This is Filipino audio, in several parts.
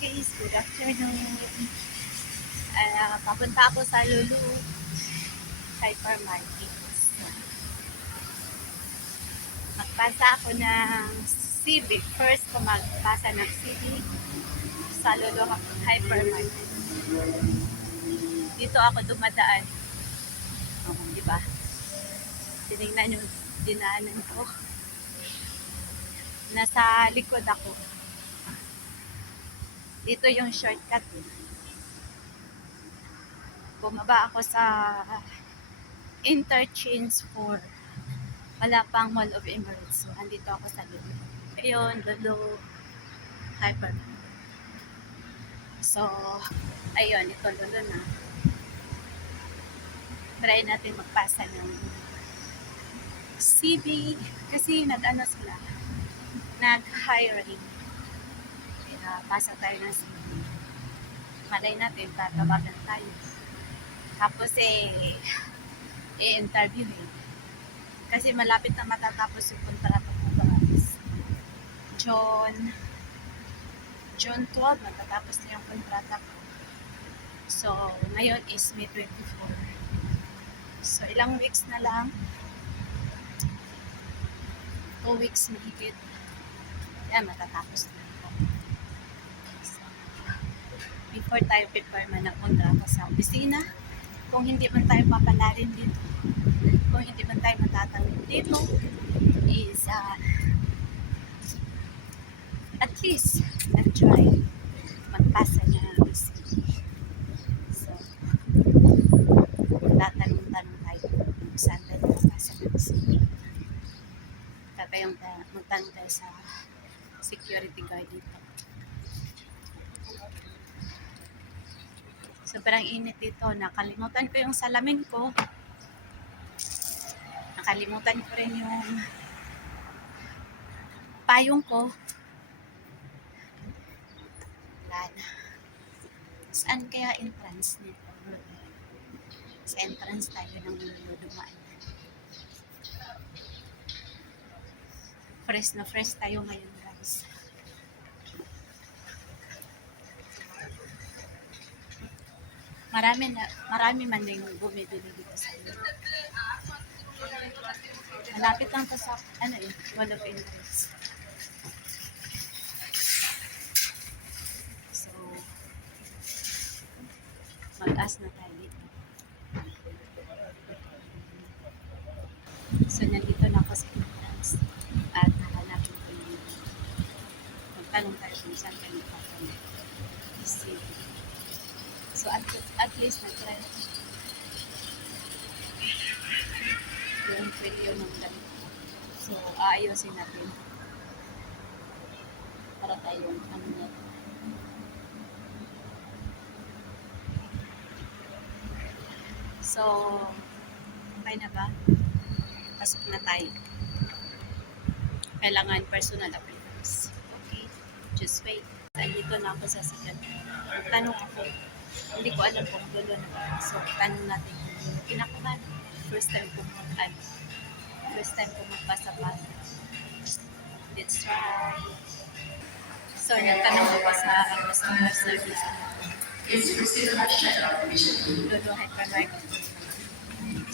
guys, good afternoon. Papunta ako sa Lulu Hypermarket. Magpasa ako ng Civic. First ko magpasa ng Civic sa Lulu Hypermarket. Dito ako dumadaan. Diba? Tinignan yung dinaanan ko. Nasa likod ako. Dito yung shortcut. Bumaba ako sa interchange for wala pang Mall of Emirates. So, andito ako sa Lulu. Ayun, Lulu Hypermarket. So, ayun, ito Lulu na. Try natin magpasa ng CB kasi nag-ano sila, nag-hiring. Kaya pasa tayo ng CB. Malay natin, tatawagan tayo. Tapos i-interview kasi malapit na matatapos yung kontrata ko guys. June 12 matatapos na yung kontrata ko. So, ngayon is May 24. So, ilang weeks na lang. 2 weeks mahigit. Yan, matatapos na ako. So, before tayo prepare man ng kontrata sa opisina, kung hindi man tayo papalarin dito, kung hindi man tayo matatanggap dito, is at least nag-try magpasa niya ng receipt. So, tatanong-tanong tayo kung saan tayo magpasa ng receipt. Magtanong tayo sa security guard dito. Sobrang init dito. Nakalimutan ko yung salamin ko. Nakalimutan ko rin yung payong ko. Wala na. Saan kaya entrance nito? Sa entrance tayo ng dumaan. Fresh na fresh tayo ngayon guys. Marami man din bumibili dito sa inyo. Malapit lang to sa Mall of Emirates. So, mag-ask na tayo dito. So, nandito na ako sa entrance at nakalapit ko yung magtanong tayo kung saan tayo magpapalit. So, at least nag-try yung pwede yung magtanong. So, aayusin natin para tayong natin. So, okay na ba? Pasok na tayo. Kailangan personal appearance. Okay, just wait. Dito na ako sa sikat. Tanong ako. Hindi ko alam kung dulo na ba. So, tanong natin kung kinakabahan. First time ko magpasa pa. Let's try. So, nagtanong ako sa customer service. Lulu Hypermarket.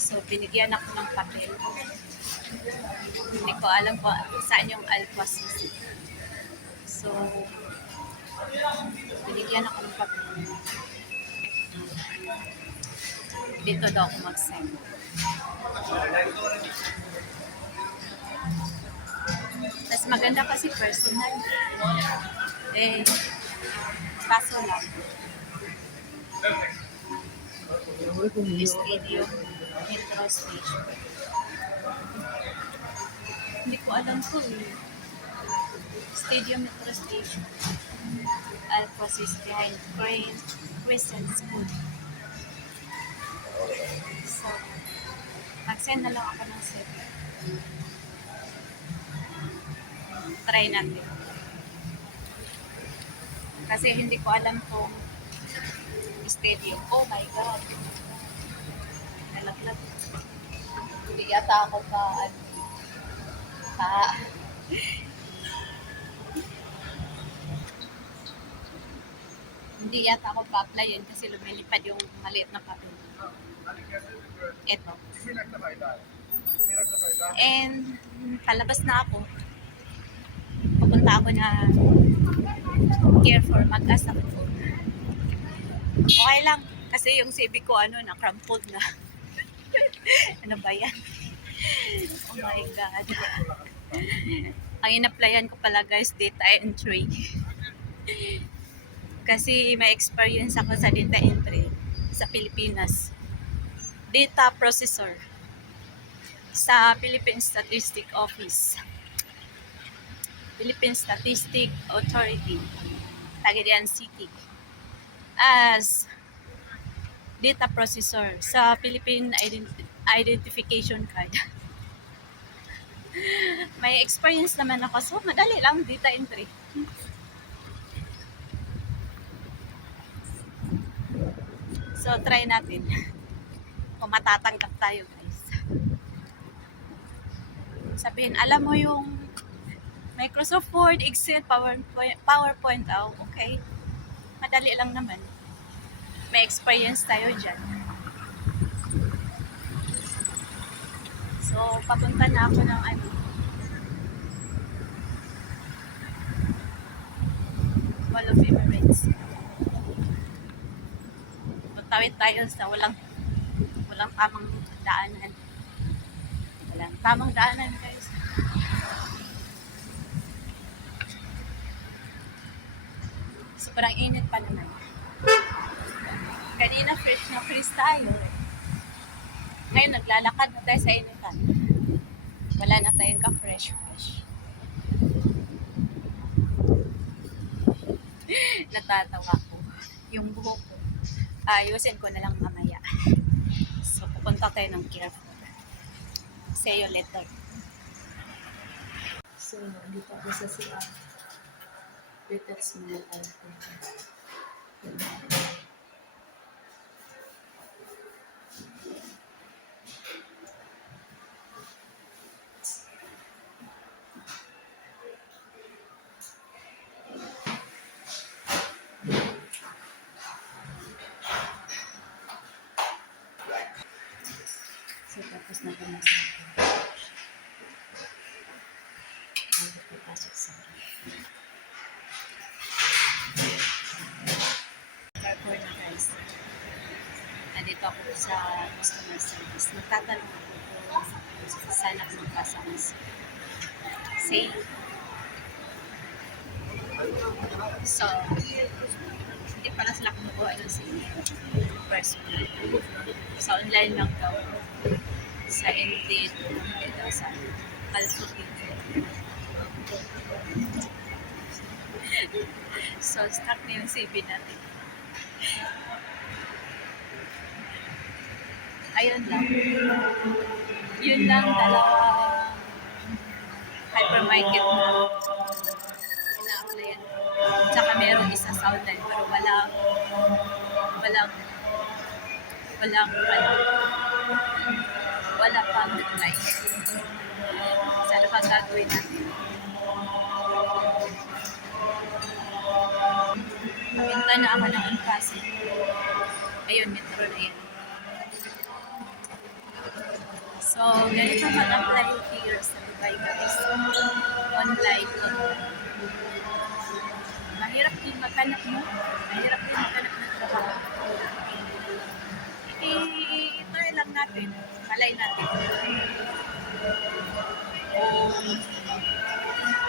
So, binigyan ako ng papel. Hindi ko alam kung saan yung Alphasis. So, binigyan ako ng papel. Dito daw ako mag-send. Mas maganda kasi personal. Kaso lang. Stadium Metro Station. Hindi ko alam po Stadium Metro Station. Alphasis behind Crescent School. So, mag-send na lang ako ng CV. Try natin. Kasi hindi ko alam kung stadium. Oh my God. Nalaglag. Hindi yata ako Hindi yata ako pa-applyin kasi lumilipad yung maliit na papel. Ito. And palabas na ako. Pupunta ako na care for mag-asa ko. Okay lang. Kasi yung CV ko na-crumpled na. Ano ba yan? Oh my God. Ang in-applyan ko pala guys, data entry. Kasi may experience ako sa data entry sa Pilipinas. Data processor sa Philippine Statistic Office. Philippine Statistic Authority. Cagayan City. As data processor sa Philippine Identification Card. May experience naman ako. So, madali lang data entry. So, try natin. Kung matatanggap tayo, guys. Sabihin, alam mo yung Microsoft Word, Excel, PowerPoint. Oh, okay. Madali lang naman. May experience tayo dyan. So, papunta na ako ng Mall of Emirates. Tawid tayo sa walang tamang daanan. Walang tamang daanan, guys. Sobrang init pa naman. Kanina fresh tayo. Ngayon naglalakad na tayo sa initan. Wala na tayong ka-fresh. Natatawa ko. Yung buhok ko. Ayusin ko na lang mamaya. So, pupunta tayo ng Carrefour. See you later. So, dito ako sa CR. Let's muna tayo. So, tapos na kami sa papasok sa Carrefour na guys. Nandito ako sa customer service. Magtatanong ako kung saan ako magpasamas. Say. So, hindi pala sila kumukuha ng personal. Sa online lang daw. Sa Indeed, ito sa Calputin. So, start na yung CV natin. Ayun lang. Yun lang, dalawang hypermarket na ina-applyan. Tsaka meron isa sa online, pero walang wala pang reply. Sana pang gagawin natin. Papunta na ako ng Pasig. Ayun, metro na yan. So, ganito mag-apply here sa Dubai guys. Online. Mahirap din maghanap mo. Mahirap din maghanap ng trabaho. I-try lang natin. Malay natin.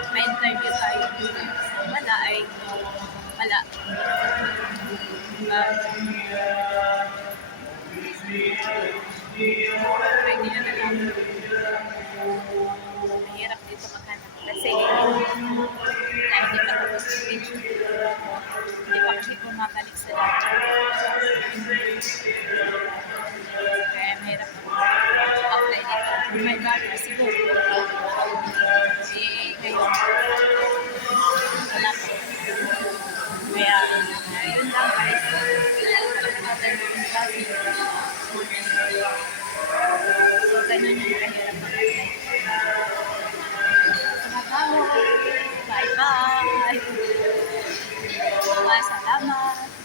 May interview tayo. Wala ay wala. Pwede nyo na lang. Mahirap dito maghanap. Kasi na hindi pa tapos yung page. Hindi pa kasi bumabalik sa lahat. Kaya mahirap apply dito. Oh my God, siguro. Ngayon, wala pa. Kaya, yun lang guys. So, ganun yung kahirap mag-apply. Bye-bye! Salamat!